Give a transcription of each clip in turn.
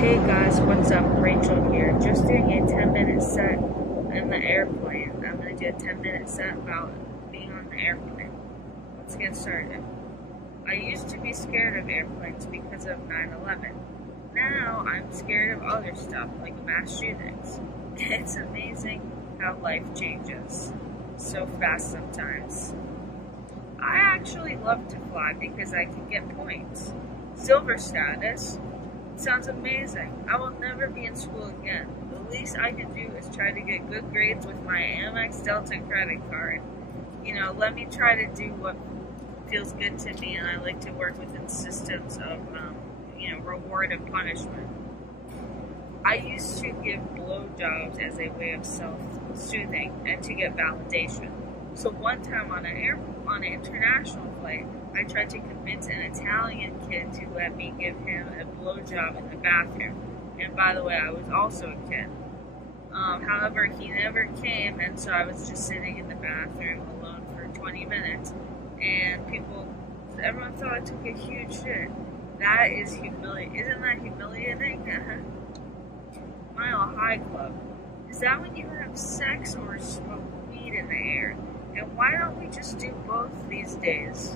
Hey guys, what's up? Rachel here. Just doing a 10-minute set in the airplane. I'm going to do a 10-minute set about being on the airplane. Let's get started. I used to be scared of airplanes because of 9/11. Now I'm scared of other stuff like mass shootings. It's amazing how life changes so fast sometimes. I actually love to fly because I can get points. Silver status. Sounds amazing. I will never be in school again. The least I can do is try to get good grades with my Amex Delta credit card. Let me try to do what feels good to me, and I like to work within systems of, reward and punishment. I used to give blowjobs as a way of self-soothing and to get validation. So one time on an international flight, I tried to convince an Italian kid to let me give him a blowjob in the bathroom. And by the way, I was also a kid. However, he never came, and so I was just sitting in the bathroom alone for 20 minutes. And everyone thought I took a huge shit. That is humiliating. Isn't that humiliating? Mile High Club. Is that when you have sex or smoke weed in the air? And why don't we just do both these days?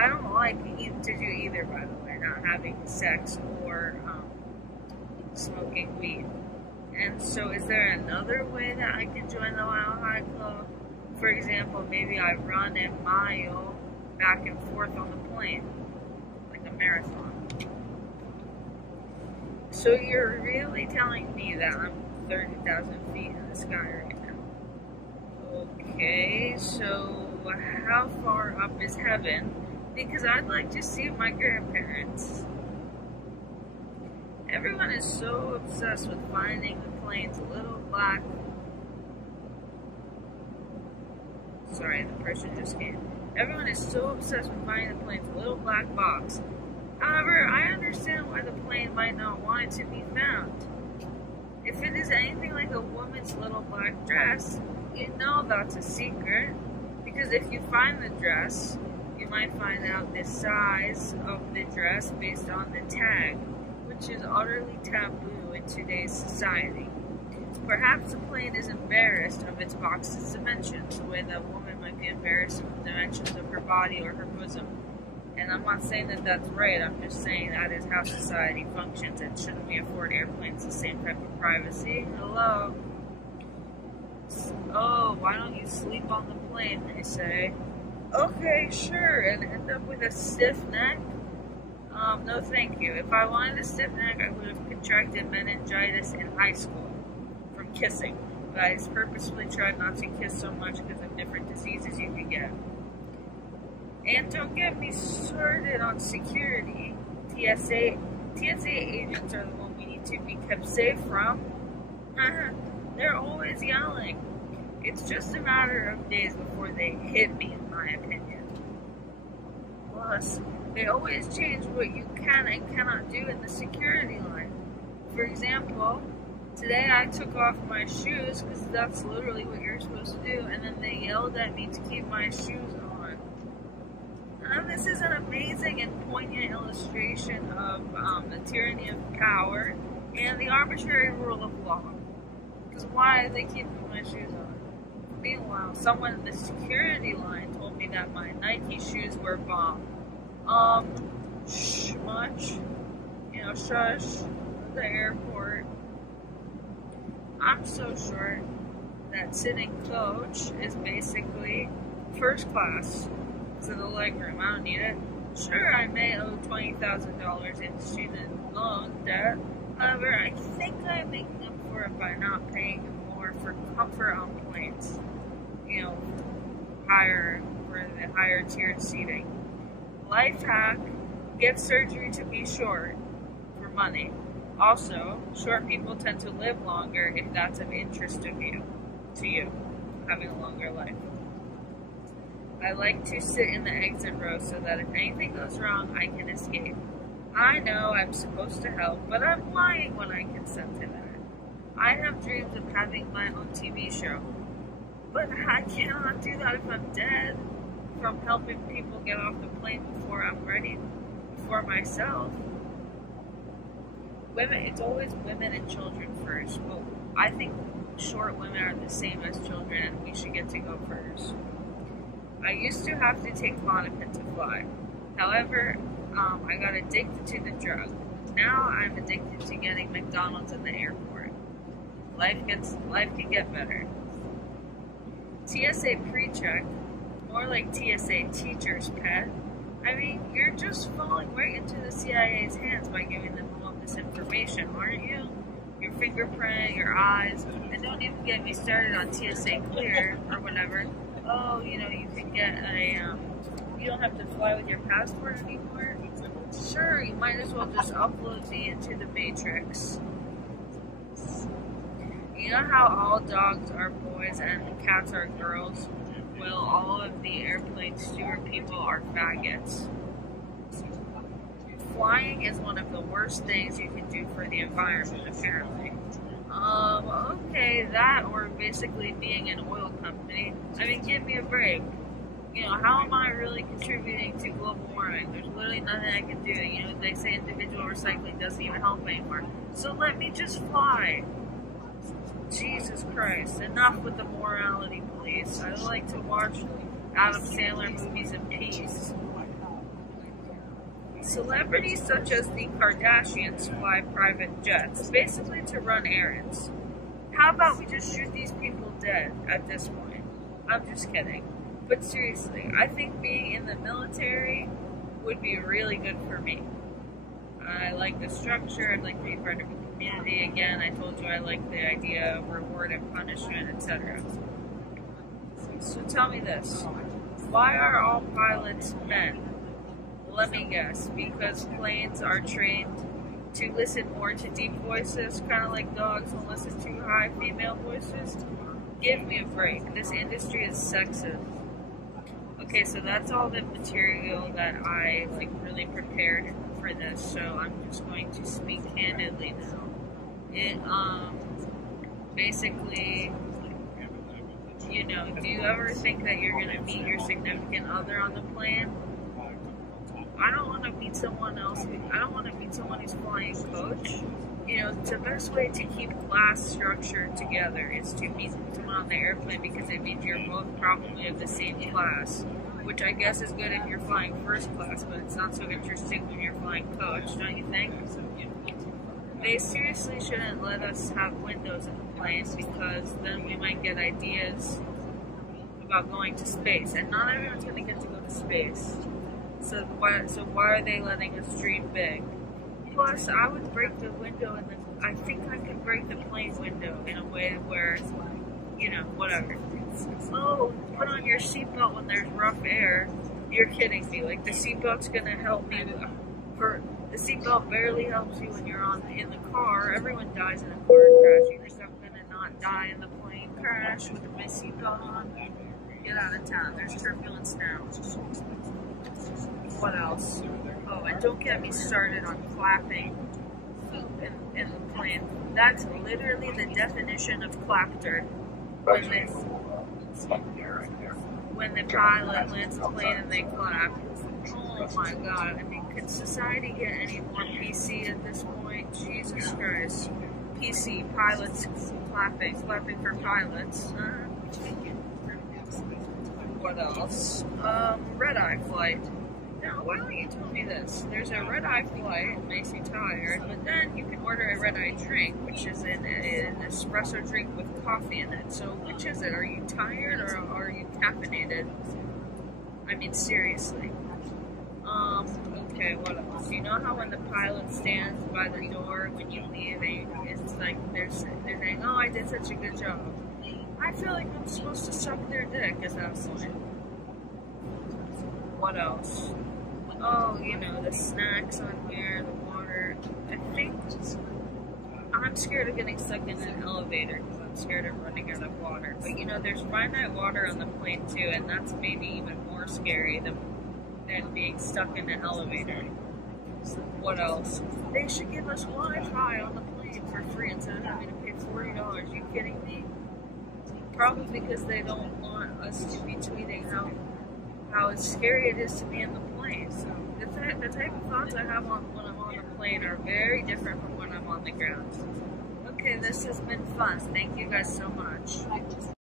I don't like to do either, by the way, not having sex or smoking weed. And so is there another way that I can join the Mile High Club? For example, maybe I run a mile back and forth on the plane, like a marathon. So you're really telling me that I'm 30,000 feet in the sky right now? Okay, so how far up is heaven? Because I'd like to see my grandparents. Everyone is so obsessed with finding the plane's little black... Sorry, the person just came. Everyone is so obsessed with finding the plane's little black box. However, I understand why the plane might not want it to be found. If it is anything like a woman's little black dress, you know that's a secret. Because if you find the dress, you might find out the size of the dress based on the tag, which is utterly taboo in today's society. Perhaps the plane is embarrassed of its box's dimensions, the way that a woman might be embarrassed of the dimensions of her body or her bosom. And I'm not saying that that's right, I'm just saying that is how society functions, and shouldn't we afford airplanes the same type of privacy? Hello? Oh, why don't you sleep on the plane, they say. Okay, sure, and end up with a stiff neck? No thank you. If I wanted a stiff neck, I would have contracted meningitis in high school from kissing. But I purposefully tried not to kiss so much because of different diseases you could get. And don't get me started on security. TSA agents are the one we need to be kept safe from. They're always yelling. It's just a matter of days before they hit me, in my opinion. Plus, they always change what you can and cannot do in the security line. For example, today I took off my shoes because that's literally what you're supposed to do, and then they yelled at me to keep my shoes on. This is an amazing and poignant illustration of the tyranny of power and the arbitrary rule of law. Because why are they keeping my shoes on? Meanwhile, someone in the security line told me that my Nike shoes were bomb. Shush. The airport. I'm so short that sitting coach is basically first class. To the legroom, I don't need it. Sure, I may owe $20,000 in student loan debt. However, I think I'm making up for it by not paying more for comfort on planes. For the higher tiered seating. Life hack, get surgery to be short for money. Also, short people tend to live longer if that's of interest to you, having a longer life. I like to sit in the exit row so that if anything goes wrong, I can escape. I know I'm supposed to help, but I'm lying when I consent to that. I have dreams of having my own TV show. But I cannot do that if I'm dead. From helping people get off the plane before I'm ready for myself. women, it's always women and children first. But I think short women are the same as children, and we should get to go first. I used to have to take Klonopin to fly. However, I got addicted to the drug. Now I'm addicted to getting McDonald's in the airport. Life can get better. TSA pre-check, more like TSA teacher's pet. I mean, you're just falling right into the CIA's hands by giving them all this information, aren't you? Your fingerprint, your eyes, and don't even get me started on TSA clear or whatever. Oh, you know, you can get a, you don't have to fly with your passport anymore. Sure, you might as well just upload me into the Matrix. You know how all dogs are boys and cats are girls? Well, all of the airplane steward people are faggots. Flying is one of the worst things you can do for the environment, apparently. Okay, that or basically being an oil company. I mean, give me a break. You know, how am I really contributing to global warming? There's literally nothing I can do. You know, they say individual recycling doesn't even help anymore. So let me just fly. Jesus Christ, enough with the morality police. I like to watch Adam Sandler movies in peace. Celebrities such as the Kardashians fly private jets, basically to run errands. How about we just shoot these people dead at this point? I'm just kidding. But seriously, I think being in the military would be really good for me. I like the structure, I'd like to be part of a community. Again, I told you I like the idea of reward and punishment, etc. So tell me this, why are all pilots men? Let me guess, because planes are trained to listen more to deep voices, kind of like dogs will listen to high female voices? Give me a break, this industry is sexist. Okay, so that's all the material that I really prepared for this, so I'm just going to speak candidly now. It, basically, you know, do you ever think that you're going to meet your significant other on the plane? I don't want to meet someone else, I don't want to meet someone who's flying coach. You know, the best way to keep class structure together is to meet someone on the airplane, because it means you're both probably of the same class, which I guess is good if you're flying first class, but it's not so interesting when you're flying coach, don't you think? They seriously shouldn't let us have windows in the planes, because then we might get ideas about going to space, and not everyone's going to get to go to space. So why are they letting us dream big? Plus, I would break the window, and I think I can break the plane window in a way where, you know, whatever. Oh, put on your seatbelt when there's rough air. You're kidding me. Like, the seatbelt's gonna help me. The seatbelt barely helps you when you're in the car. Everyone dies in a car crash. You think I'm gonna not die in the plane crash with my seatbelt on? Get out of town. There's turbulence now. What else? Oh, and don't get me started on clapping in the plane. That's literally the definition of clapter. When the pilot lands the plane and they clap. Oh my god, I mean, could society get any more PC at this point? Jesus Christ. PC, pilots clapping for pilots. What else? Red-eye flight. Now, why don't you tell me this? There's a red-eye flight, it makes you tired, but then you can order a red-eye drink, which is an espresso drink with coffee in it. So, which is it? Are you tired or are you caffeinated? I mean, seriously. Okay, what else? You know how when the pilot stands by the door when you leave, it's like they're saying, oh, I did such a good job. I feel like I'm supposed to suck their dick at that point. What else? Oh, you know, the snacks on here, the water. I think I'm scared of getting stuck in an elevator because I'm scared of running out of water. But you know, there's finite water on the plane too, and that's maybe even more scary than being stuck in an elevator. What else? They should give us Wi-Fi on the plane for free instead of having to pay $40. Are you kidding me? Probably because they don't want us to be tweeting how scary it is to be in the plane. So the type of thoughts I have when I'm on the plane are very different from when I'm on on the ground. Okay, this has been fun. Thank you guys so much.